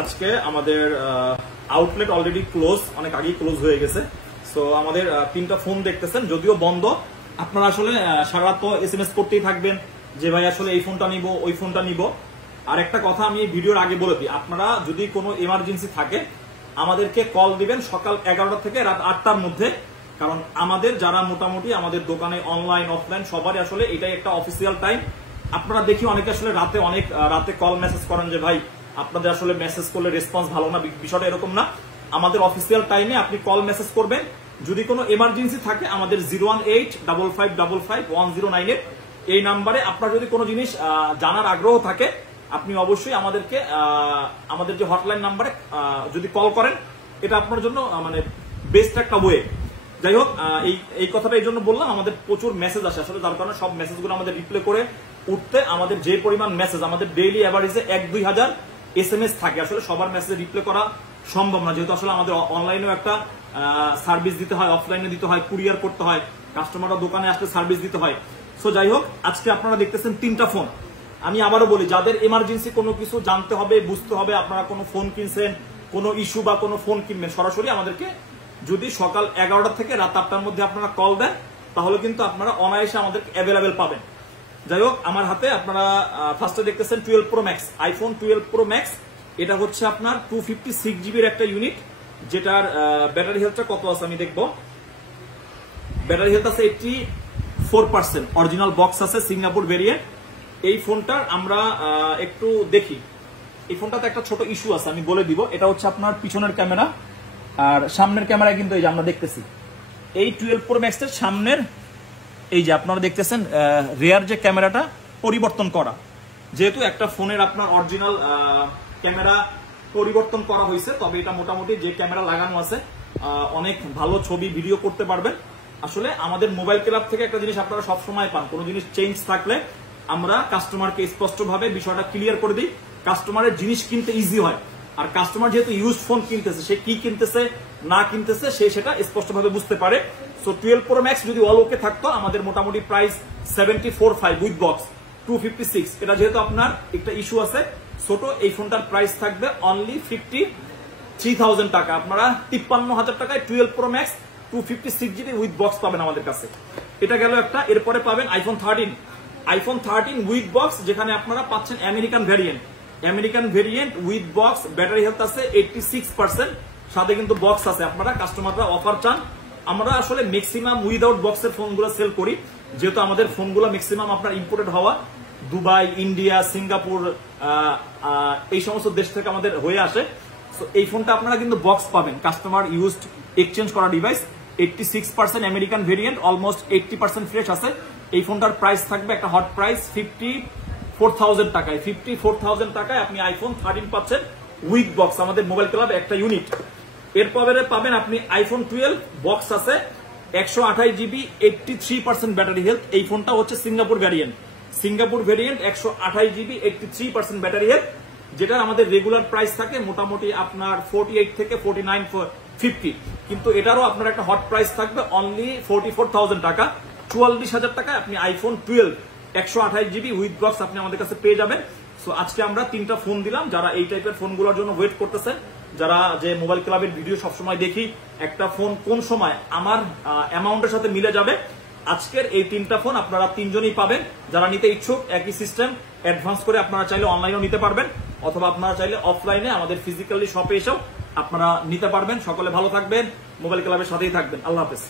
আজকে আমাদের outlet already close, অনেক আগেই ক্লোজ হয়ে গেছে। সো আমাদের 3টা ফোন দেখতেছেন, যদিও বন্ধ। আপনারা আসলে সারা রাত তো SMS করতেই থাকবেন যে ভাই আসলে এই ফোনটা নিব, ওই ফোনটা নিব। আর একটা কথা আমি ভিডিওর আগে বলে দিই, আপনারা যদি কোনো এমার্জেন্সি থাকে আমাদেরকে কল দিবেন সকাল 11টা থেকে রাত 8টার মধ্যে। কারণ আমাদের যারা মোটামুটি আমাদের দোকানে অনলাইন অফলাইন সবারই আসলে এটাই একটা অফিসিয়াল টাইম। আপনারা দেখি অনেকে আসলে রাতে কল মেসেজ করেন যে ভাই আপনাদের আসলে মেসেজ করলে রেসপন্স ভালো না, বিষয়টা এরকম না। আমাদের অফিসিয়াল টাইমে আপনি কল মেসেজ করবেন। যদি কোনো এমার্জেন্সি থাকে আমাদের 01855551098 এই নাম্বারে আপনার যদি কোনো জিনিস জানার আগ্রহ থাকে আপনি অবশ্যই আমাদেরকে আমাদের যে হটলাইন নাম্বারে যদি কল করেন, এটা আপনার জন্য মানে বেস্ট একটা ওয়ে। যাই হোক, এই কথাটা এই জন্য বললাম, আমাদের প্রচুর মেসেজ আসে আসলে, যার কারণে সব মেসেজগুলো আমাদের রিপ্লাই করে উঠতে আমাদের যে পরিমাণ মেসেজ, আমাদের ডেইলি অ্যাভারেজে 1-2 হাজার SMS থাকে। আসলে সবার মেসেজ রিপ্লাই করা সম্ভব না, যেহেতু আসলে আমাদের অনলাইনেও একটা সার্ভিস দিতে হয়, অফলাইনে দিতে হয়, কুরিয়ার করতে হয়, কাস্টমাররা দোকানে আসলে সার্ভিস দিতে হয়। সো যাই হোক, আজকে আপনারা দেখতেছেন 3টা ফোন। আমি আবারও বলি, যাদের এমার্জেন্সি কোনো কিছু জানতে হবে, বুঝতে হবে, আপনারা কোনো ফোন কিনছেন, কোনো ইস্যু বা কোনো ফোন কিনবেন, সরাসরি আমাদেরকে যদি সকাল 11টা থেকে রাত 8টার মধ্যে আপনারা কল দেন তাহলে কিন্তু আপনারা অনায়াসে আমাদেরকে অ্যাভেলেবেল পাবেন। যাই হোক, আমার হাতে আপনারা ফার্স্টে দেখতেছেন 12 Pro Max, iPhone 12 Pro Max। এটা হচ্ছে আপনার 256 GB একটা ইউনিট, যেটার ব্যাটারি হেলথটা কত আছে আমি দেখবো। ব্যাটারি হেলথ আছে 84%, অরিজিনাল বক্স আছে, সিঙ্গাপুর ভেরিয়েন্ট। এই ফোনটার আমরা একটু দেখি। এই ফোনটাতে একটা ছোট ইস্যু আছে, আমি বলে দিব। এটা হচ্ছে আপনার পিছনের ক্যামেরা, আর সামনের ক্যামেরায় কিন্তু এই যে আমরা দেখতেছি এই 12 Pro Max এর সামনের এই যে আপনারা দেখতেছেন রিয়ার যে ক্যামেরাটা পরিবর্তন করা। যেহেতু একটা ফোনের আপনার অরিজিনাল ক্যামেরা পরিবর্তন করা হয়েছে, তবে এটা মোটামুটি যে ক্যামেরা লাগানো আছে অনেক ভালো ছবি ভিডিও করতে পারবেন। আসলে আমাদের মোবাইল ক্লাব থেকে একটা জিনিস আপনারা সবসময় পান, কোনো জিনিস চেঞ্জ থাকলে আমরা কাস্টমারকে স্পষ্টভাবে বিষয়টা ক্লিয়ার করে দিই, কাস্টমারের জিনিস কিনতে ইজি হয়। আর কাস্টমার যেহেতু ইউজ ফোন কিনতেছে, সে কি কিনতেছে না কিনতেছে সে সেটা স্পষ্টভাবে বুঝতে পারে। সো 12 Pro Max যদি অল ওকে থাকতো, আমাদের মোটামুটি প্রাইস 74.5 উইথ বক্স 256। এটা যেহেতু আপনার একটা ইস্যু আছে ছোট, এই ফোনটার প্রাইস থাকবে অনলি 53,000 টাকা। আপনারা 53,000 টাকায় 12 Pro Max 256 GB with box পাবেন আমাদের কাছে। এটা গেল একটা। এরপরে পাবেন আইফোন 13 উইথ বক্স, যেখানে আপনারা পাচ্ছেন American variant with box. Battery health আছে 86%, সাথে কিন্তু বক্স আছে। আপনারা কাস্টমাররা অফার চান, আমরা আসলে ম্যাক্সিমাম উইদাউট বক্সের ফোনগুলো সেল করি, যেহেতু আমাদের ফোনগুলো ম্যাক্সিমাম আপনার ইম্পোর্টেড হওয়া, দুবাই, ইন্ডিয়া, সিঙ্গাপুর এই সমস্ত দেশ থেকে আমাদের হয়ে আসে। সো এই ফোনটা আপনারা কিন্তু বক্স পাবেন, কাস্টমার ইউজড এক্সচেঞ্জ করা device. 86% American variant, almost 80% fresh আছে। এই ফোনটার প্রাইস থাকবে একটা হট প্রাইস 54,000 টাকায়। 54,000 টাকায় আপনি আইফোন 13 পাচ্ছেন উইথ বক্স, আমাদের মোবাইল ক্লাব একটা ইউনিট। এরপরে পাবেন আপনি আইফোন 12 বক্স আছে 128 GB 83% ব্যাটারি হেলথ। এই ফোনটা হচ্ছে Singapore variant 128 GB 83% battery health, যেটা আমাদের রেগুলার প্রাইস থাকে মোটামুটি আপনার 48 থেকে 49.50, কিন্তু এটারও আপনার একটা হট প্রাইস থাকবে অনলি 44,000 টাকা। 44,000 টাকায় আপনি আইফোন 12 128 GB উইথ বক্স আপনি আমাদের কাছে পেয়ে যাবেন। সো আজকে আমরা 3টা ফোন দিলাম। যারা এই টাইপের ফোনগুলোর জন্য ওয়েট করতেছেন, যারা যে মোবাইল ক্লাবের ভিডিও সবসময় দেখি একটা ফোন কোন সময় আমার অ্যামাউন্টের সাথে মিলে যাবে, আজকের এই 3টা ফোন আপনারা 3জনই পাবেন। যারা নিতে ইচ্ছুক একই সিস্টেম, অ্যাডভান্স করে আপনারা চাইলে অনলাইনেও নিতে পারবেন, অথবা আপনারা চাইলে অফলাইনে আমাদের ফিজিক্যালি শপে এসেও আপনারা নিতে পারবেন। সকলে ভালো থাকবেন, মোবাইল ক্লাবের সাথেই থাকবেন। আল্লাহ হাফেজ।